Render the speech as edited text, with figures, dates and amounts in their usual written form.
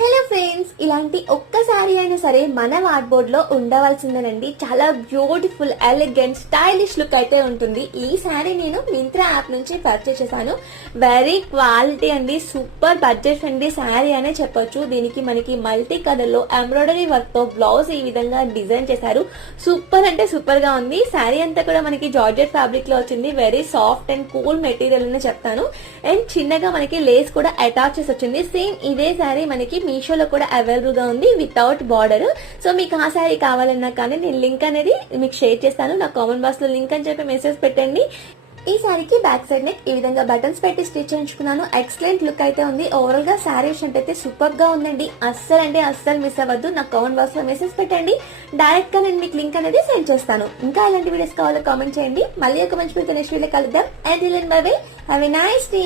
Hello friends, ఇలాంటి ఒక్క శారీ అయినా సరే మన వార్డ్బోర్డ్ లో ఉండవలసిందేనండి. చాలా బ్యూటిఫుల్, ఎలిగెంట్, స్టైలిష్ లుక్ అయితే ఉంటుంది. ఈ శారీ నేను మింత్రా యాప్ నుంచి పర్చేస్ చేశాను. వెరీ క్వాలిటీ అండి, సూపర్ బడ్జెట్ ఫ్రెండ్లీ శారీ అనే చెప్పొచ్చు. దీనికి మనకి మల్టీ కలర్ లో ఎంబ్రాయిడరీ వర్క్ తో బ్లౌజ్ ఈ విధంగా డిజైన్ చేశారు. సూపర్ అంటే సూపర్ గా ఉంది. శారీ అంతా కూడా మనకి జార్జెట్ ఫ్యాబ్రిక్ లో వచ్చింది. Very soft and cool material అని చెప్తాను. అండ్ చిన్నగా మనకి లేస్ కూడా అటాచ్ చేసి వచ్చింది. సేమ్ ఇదే శారీ మనకి మీషోలో కూడా అవైలబుల్ గా ఉంది వితౌట్ బార్డర్. సో మీకు ఆ శారీ కావాలన్నా కానీ నేను లింక్ అనేది మీకు షేర్ చేస్తాను. నా కామెంట్ బాక్స్ లో లింక్ అని చెప్పి మెసేజ్ పెట్టండి. ఈ శారీకి బ్యాక్ సైడ్ నెక్ ఈ విధంగా బటన్స్ పెట్టి స్టిచ్ చేయించుకున్నాను. ఎక్సలెంట్ లుక్ అయితే ఉంది. ఓవరాల్ గా శారీ అయితే సూపర్ గా ఉందండి. అస్సలు మిస్ అవ్వద్దు. నా కామెంట్ బాక్స్ లో మెసేజ్ పెట్టండి. డైరెక్ట్ గా నేను మీకు లింక్ అనేది సెండ్ చేస్తాను. ఇంకా ఎలాంటి వీడియోస్ కావాలో కామెంట్ చేయండి. మళ్ళీ ఒక మంచి నెక్స్ట్ వీడియో కలుద్దాం. And by by. Have a nice day.